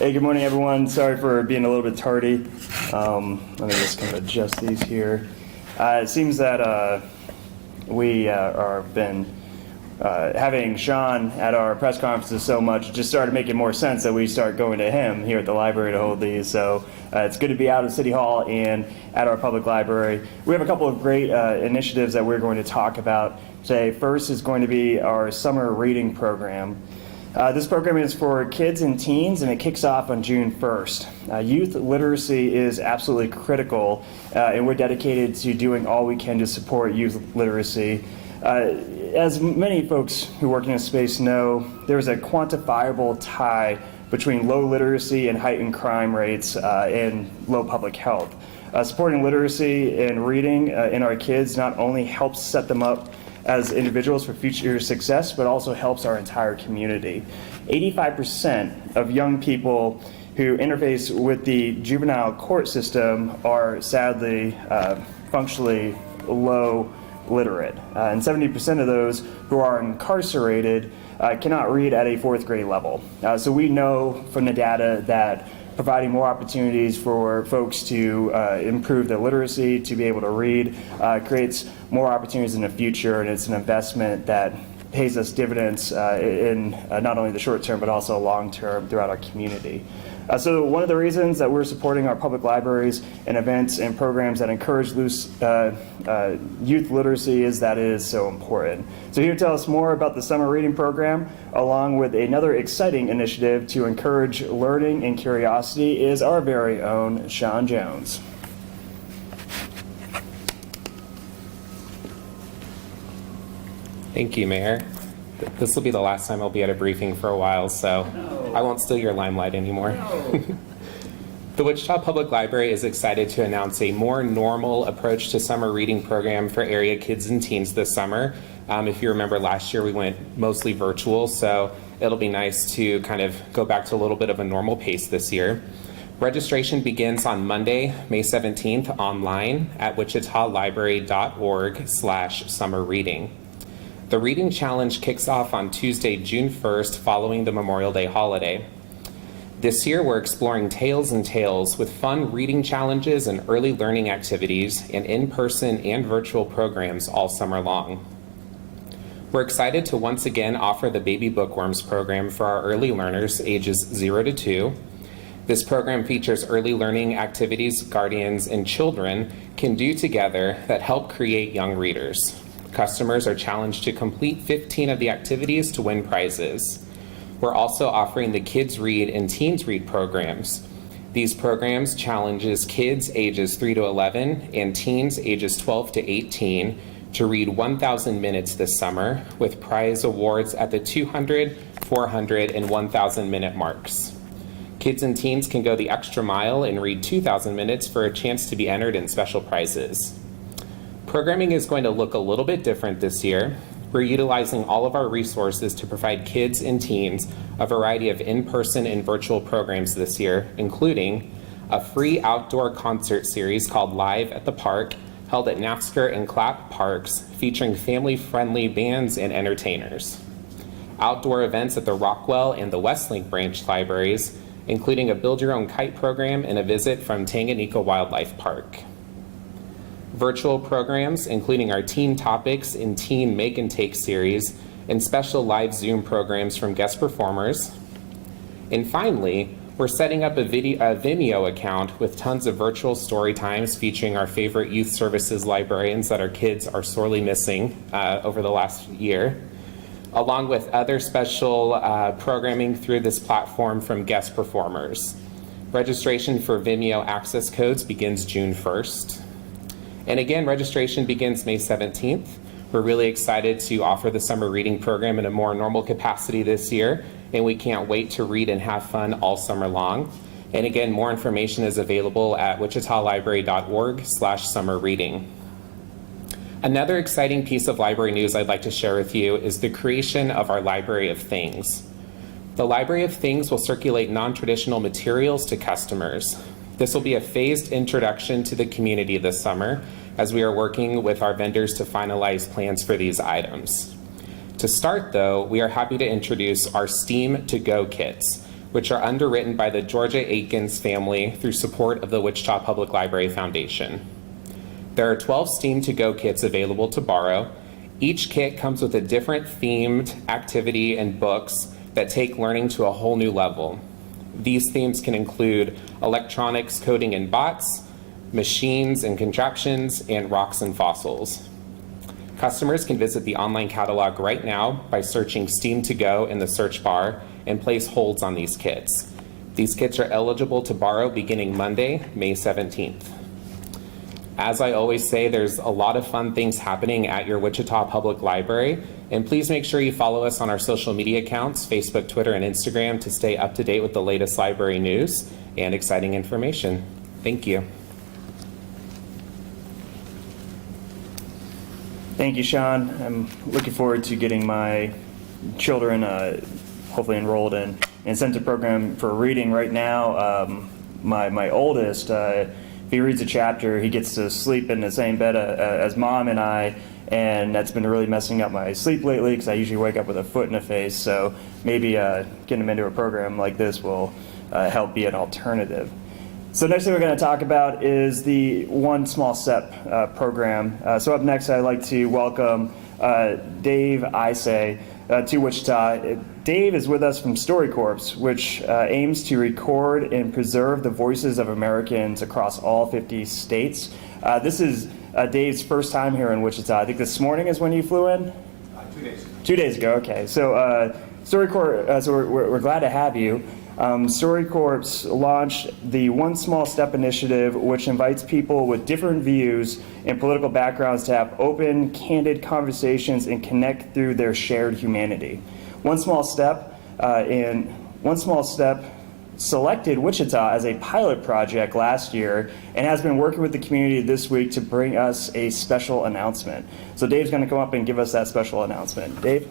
Hey, good morning, everyone. Sorry for being a little bit tardy. Let me just kind of adjust these here. It seems that we are been having Sean at our press conferences so much, it just started making more sense that we start going to him here at the library to hold these. So it's good to be out at City Hall and at our public library. We have a couple of great initiatives that we're going to talk about today. First is going to be our summer reading program. This program is for kids and teens, and it kicks off on June 1st. Youth literacy is absolutely critical, and we're dedicated to doing all we can to support youth literacy. As many folks who work in this space know, there's a quantifiable tie between low literacy and heightened crime rates and low public health. Supporting literacy and reading in our kids not only helps set them up as individuals for future success, but also helps our entire community. 85% of young people who interface with the juvenile court system are sadly functionally low literate. And 70% of those who are incarcerated cannot read at a fourth grade level. So we know from the data that providing more opportunities for folks to improve their literacy, to be able to read, creates more opportunities in the future, and it's an investment that pays us dividends in not only the short term, but also long term throughout our community. So one of the reasons that we're supporting our public libraries and events and programs that encourage youth literacy is that it is so important. So here to tell us more about the summer reading program, along with another exciting initiative to encourage learning and curiosity, is our very own Sean Jones. Thank you, Mayor. This will be the last time I'll be at a briefing for a while, so I won't steal your limelight anymore. The Wichita Public Library is excited to announce a more normal approach to summer reading program for area kids and teens this summer. If you remember last year, we went mostly virtual, so it'll be nice to kind of go back to a little bit of a normal pace this year. Registration begins on Monday, May 17th online at wichitalibrary.org/summerreading. The Reading Challenge kicks off on Tuesday, June 1st, following the Memorial Day holiday. This year, we're exploring Tales and Tales with fun reading challenges and early learning activities and in-person and virtual programs all summer long. We're excited to once again offer the Baby Bookworms program for our early learners ages 0 to 2. This program features early learning activities guardians and children can do together that help create young readers. Customers are challenged to complete 15 of the activities to win prizes. We're also offering the Kids Read and Teens Read programs. These programs challenges kids ages 3 to 11 and teens ages 12 to 18 to read 1,000 minutes this summer with prize awards at the 200, 400, and 1,000 minute marks. Kids and teens can go the extra mile and read 2,000 minutes for a chance to be entered in special prizes. Programming is going to look a little bit different this year. We're utilizing all of our resources to provide kids and teens a variety of in-person and virtual programs this year, including a free outdoor concert series called Live at the Park, held at Nafsker and Clapp Parks, featuring family-friendly bands and entertainers. Outdoor events at the Rockwell and the Westlink branch libraries, including a build-your-own kite program and a visit from Tanganyika Wildlife Park. Virtual programs, including our Teen Topics and Teen Make and Take series, and special live Zoom programs from guest performers. And finally, we're setting up a Vimeo account with tons of virtual story times featuring our favorite youth services librarians that our kids are sorely missing over the last year, along with other special programming through this platform from guest performers. Registration for Vimeo access codes begins June 1st. And again, registration begins May 17th. We're really excited to offer the summer reading program in a more normal capacity this year, and we can't wait to read and have fun all summer long. And again, more information is available at wichitalibrary.org/summerreading. Another exciting piece of library news I'd like to share with you is the creation of our Library of Things. The Library of Things will circulate non-traditional materials to customers. This will be a phased introduction to the community this summer as we are working with our vendors to finalize plans for these items. To start though, we are happy to introduce our STEAM to Go kits, which are underwritten by the Georgia Aikens family through support of the Wichita Public Library Foundation. There are 12 STEAM to-go kits available to borrow. Each kit comes with a different themed activity and books that take learning to a whole new level. These themes can include electronics, coding and bots, machines and contraptions, and rocks and fossils. Customers can visit the online catalog right now by searching STEAM to Go in the search bar and place holds on these kits. These kits are eligible to borrow beginning Monday, May 17th. As I always say, there's a lot of fun things happening at your Wichita Public Library, and please make sure you follow us on our social media accounts, Facebook, Twitter, and Instagram to stay up to date with the latest library news and exciting information. Thank you. Thank you, Sean. I'm looking forward to getting my children hopefully enrolled in incentive program for reading right now. My oldest, if he reads a chapter, he gets to sleep in the same bed as mom and I, and that's been really messing up my sleep lately because I usually wake up with a foot in the face. So maybe getting him into a program like this will help be an alternative. So next thing we're going to talk about is the One Small Step program. So up next, I'd like to welcome Dave Isay to Wichita. Dave is with us from Storycorps, which aims to record and preserve the voices of Americans across all 50 states. This is Dave's first time here in Wichita. I think this morning is when you flew in? 2 days ago. 2 days ago, okay. So Storycorps, so we're glad to have you. Storycorps launched the One Small Step initiative, which invites people with different views and political backgrounds to have open, candid conversations and connect through their shared humanity. One Small Step selected Wichita as a pilot project last year and has been working with the community this week to bring us a special announcement. So Dave's going to come up and give us that special announcement. Dave?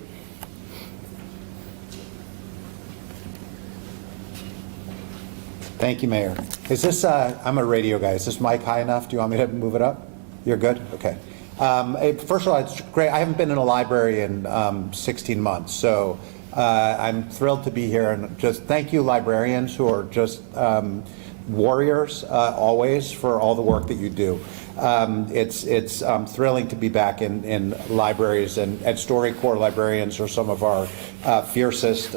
Thank you, Mayor. Is this, I'm a radio guy, is this mic high enough? Do you want me to move it up? You're good? Okay. First of all, it's great. I haven't been in a library in 16 months, so I'm thrilled to be here. And just thank you, librarians, who are just warriors always for all the work that you do. It's thrilling to be back in libraries, and Storycorps librarians are some of our fiercest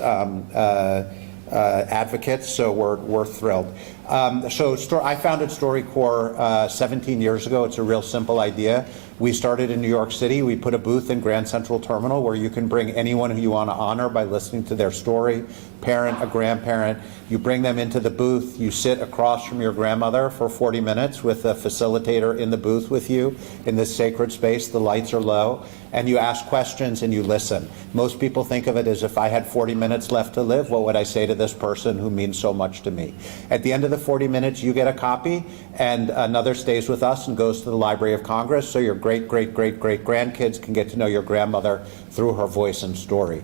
advocates, so we're thrilled. I founded Storycorps 17 years ago. It's a real simple idea. We started in New York City. We put a booth in Grand Central Terminal where you can bring anyone who you want to honor by listening to their story, parent, a grandparent. You bring them into the booth. You sit across from your grandmother for 40 minutes with a facilitator in the booth with you in this sacred space. The lights are low. And you ask questions and you listen. Most people think of it as, if I had 40 minutes left to live, what would I say to this person who means so much to me? At the end of the 40 minutes, you get a copy, and another stays with us and goes to the Library of Congress, so your great-great-great-great-grandkids can get to know your grandmother through her voice and story.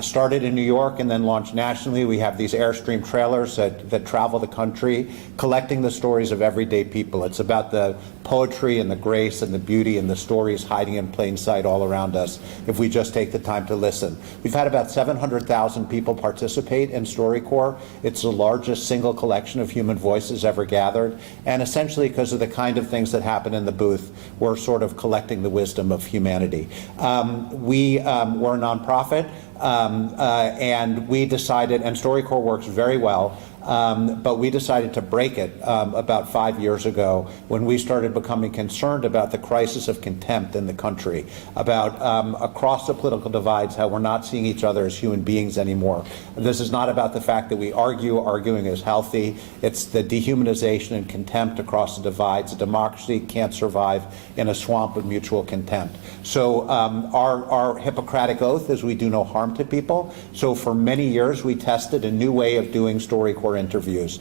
Started in New York and then launched nationally. We have these Airstream trailers that travel the country, collecting the stories of everyday people. It's about the poetry and the grace and the beauty and the stories hiding in plain sight all around us if we just take the time to listen. We've had about 700,000 people participate in Storycorps. It's the largest single collection of human voices ever gathered, and essentially because of the kind of things that happen in the booth, we're sort of collecting the wisdom of humanity. We're a nonprofit, and we decided, and Storycorps works very well, but we decided to break it about 5 years ago when we started becoming concerned about the crisis of contempt in the country, about across the political divides, how we're not seeing each other as human beings anymore. This is not about the fact that we argue. Arguing is healthy. It's the dehumanization and contempt across the divides. A democracy can't survive in a swamp of mutual contempt. So our Hippocratic oath is we do no harm to people. So for many years, we tested a new way of doing Storycorps interviews,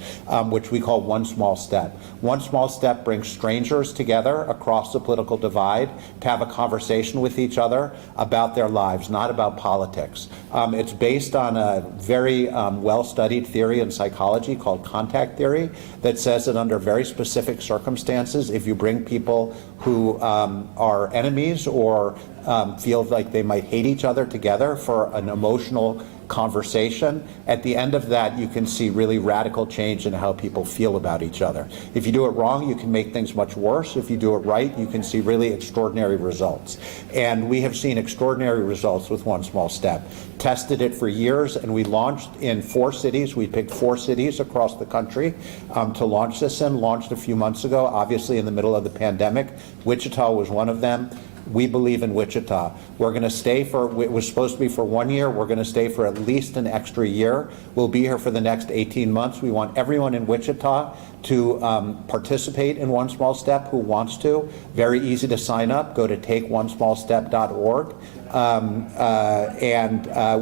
which we call One Small Step. One Small Step brings strangers together across the political divide to have a conversation with each other about their lives, not about politics. It's based on a very well-studied theory in psychology called contact theory that says that under very specific circumstances, if you bring people who are enemies or feel like they might hate each other together for an emotional conversation. At the end of that, you can see really radical change in how people feel about each other. If you do it wrong, you can make things much worse. If you do it right, you can see really extraordinary results. And we have seen extraordinary results with One Small Step. Tested it for years, and we launched in 4 cities. We picked 4 cities across the country to launch this in. Launched a few months ago, obviously in the middle of the pandemic. Wichita was one of them. We believe in Wichita. We're going to stay for, it was supposed to be for 1 year. We're going to stay for at least an extra year. We'll be here for the next 18 months. We want everyone in Wichita to participate in One Small Step who wants to. Very easy to sign up. Go to takeonesmallstep.org.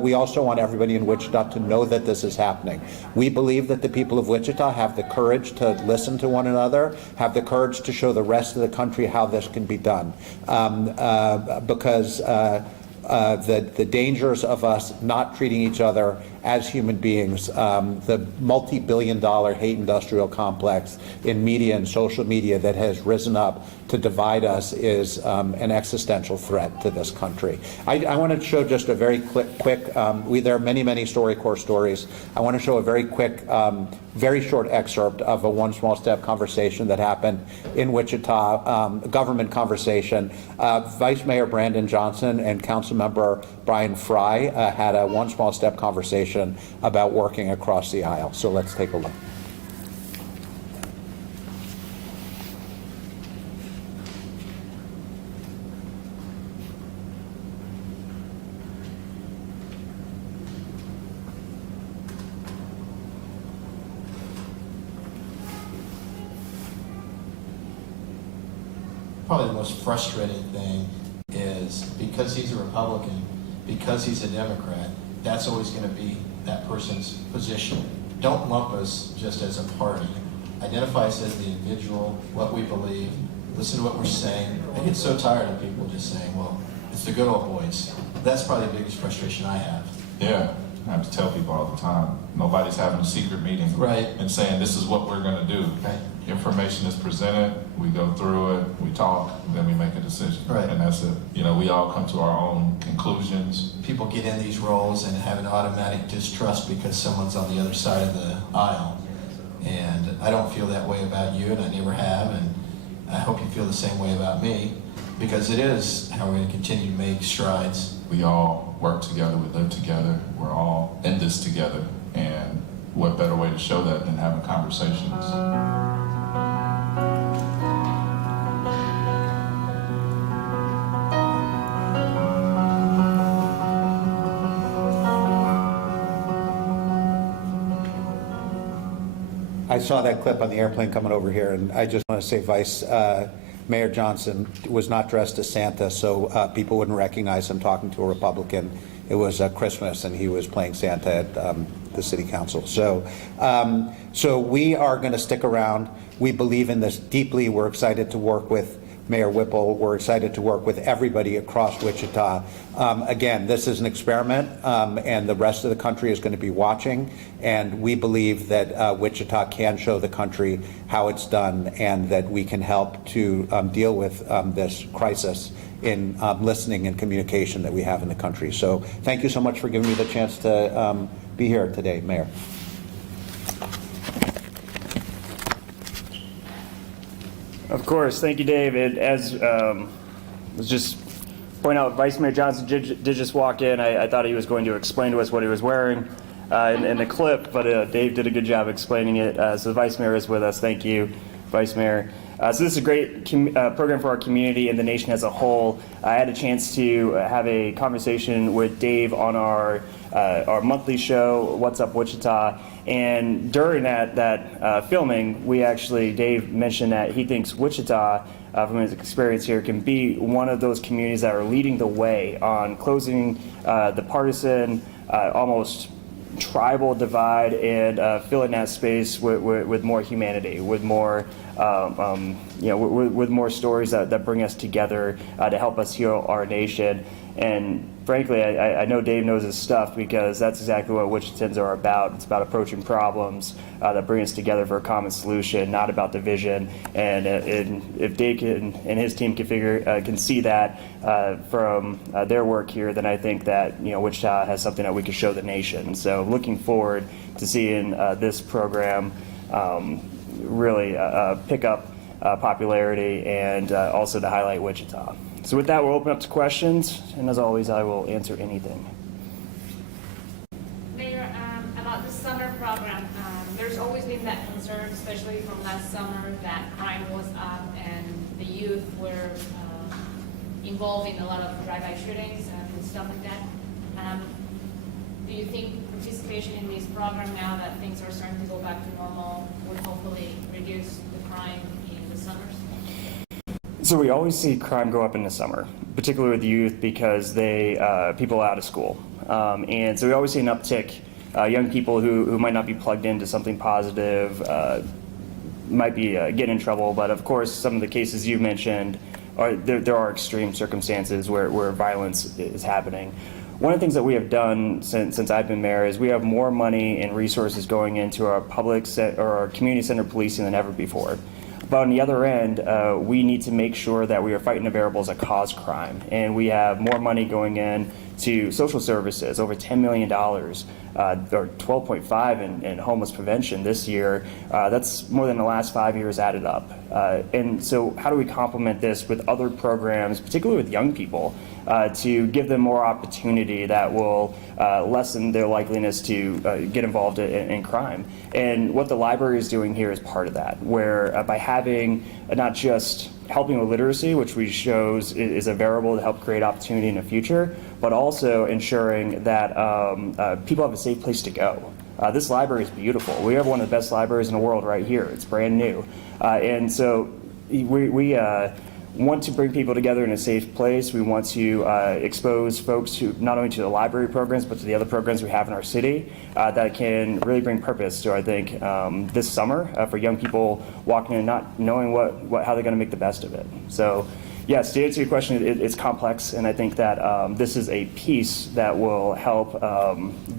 We also want everybody in Wichita to know that this is happening. We believe that the people of Wichita have the courage to listen to one another, have the courage to show the rest of the country how this can be done. Because the dangers of us not treating each other as human beings, the multi-billion-dollar hate industrial complex in media and social media that has risen up to divide us is an existential threat to this country. I want to show just a very quick there are many Storycorps stories. I want to show a very quick, very short excerpt of a One Small Step conversation that happened in Wichita, government conversation. Vice Mayor Brandon Johnson and Councilmember Brian Fry had a One Small Step conversation about working across the aisle. So let's take a look. Probably the most frustrating thing is because he's a Republican, because he's a Democrat, that's always going to be that person's position. Don't lump us just as a party. Identify us as the individual, what we believe, listen to what we're saying. I get so tired of people just saying, well, it's the good old boys. That's probably the biggest frustration I have. Yeah, I have to tell people all the time, nobody's having a secret meeting Right. and saying this is what we're going to do. Right. Information is presented, we go through it, we talk, then we make a decision. Right. And that's it. You know, we all come to our own conclusions. People get in these roles and have an automatic distrust because someone's on the other side of the aisle. And I don't feel that way about you, and I never have, and I hope you feel the same way about me, because it is how we're going to continue to make strides. We all work together, we live together, we're all in this together. And what better way to show that than having conversations? I saw that clip on the airplane coming over here, and I just want to say Vice Mayor Johnson was not dressed as Santa, so people wouldn't recognize him talking to a Republican. It was Christmas, and he was playing Santa at the City Council. So we are going to stick around. We believe in this deeply. We're excited to work with Mayor Whipple. We're excited to work with everybody across Wichita. Again, this is an experiment, and the rest of the country is going to be watching. And we believe that Wichita can show the country how it's done, and that we can help to deal with this crisis in listening and communication that we have in the country. So thank you so much for giving me the chance to be here today, Mayor. Of course, thank you, David. As was just point out, Vice Mayor Johnson did just walk in. I thought he was going to explain to us what he was wearing in the clip, but Dave did a good job explaining it. So the Vice Mayor is with us. Thank you, Vice Mayor. So this is a great program for our community and the nation as a whole. I had a chance to have a conversation with Dave on our monthly show, What's Up Wichita. And during that filming, Dave mentioned that he thinks Wichita, from his experience here, can be one of those communities that are leading the way on closing the partisan, almost tribal divide, and filling that space with more humanity, with more with more stories that bring us together to help us heal our nation. And frankly, I know Dave knows his stuff, because that's exactly what Wichitans are about. It's about approaching problems that bring us together for a common solution, not about division. And if Dave and his team can see that from their work here, then I think that Wichita has something that we can show the nation. So looking forward to seeing this program really pick up popularity, and also to highlight Wichita. So with that, we'll open up to questions, and as always, I will answer anything. Mayor, about the summer program, there's always been that concern, especially from last summer, that crime was up and the youth were involved in a lot of drive-by shootings and stuff like that. Do you think participation in this program, now that things are starting to go back to normal, would hopefully reduce the crime in the summers? So we always see crime go up in the summer, particularly with youth, because people are out of school. And so we always see an uptick. Young people who might not be plugged into something positive might be getting in trouble. But of course, some of the cases you mentioned, there are extreme circumstances where violence is happening. One of the things that we have done since I've been mayor is we have more money and resources going into our our community center policing than ever before. But on the other end, we need to make sure that we are fighting the variables that cause crime. And we have more money going in to social services, over $10 million, or 12.5 in homeless prevention this year. That's more than the last 5 years added up. And so how do we complement this with other programs, particularly with young people, to give them more opportunity that will lessen their likeliness to get involved in crime? And what the library is doing here is part of that, where by having not just helping with literacy, which we shows is a variable to help create opportunity in the future, but also ensuring that people have a safe place to go. This library is beautiful. We have one of the best libraries in the world right here. It's brand new. And so we want to bring people together in a safe place. We want to expose folks to not only to the library programs, but to the other programs we have in our city that can really bring purpose to, I think, this summer for young people walking in not knowing how they're going to make the best of it. So yes, to answer your question, it's complex, and I think that this is a piece that will help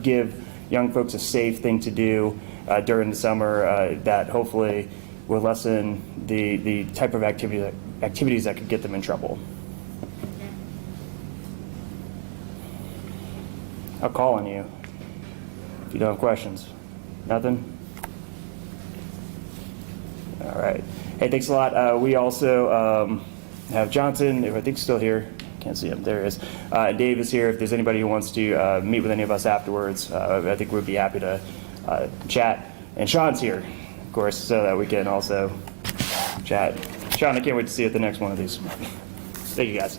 give young folks a safe thing to do during the summer that hopefully will lessen the type of activities that could get them in trouble. I'll call on you if you don't have questions. Nothing? All right. Hey, thanks a lot. We also have Johnson, who I think is still here. Can't see him. There he is. Dave is here. If there's anybody who wants to meet with any of us afterwards, I think we'd be happy to chat. And Sean's here, of course, so that we can also chat. Sean, I can't wait to see you at the next one of these. Thank you, guys.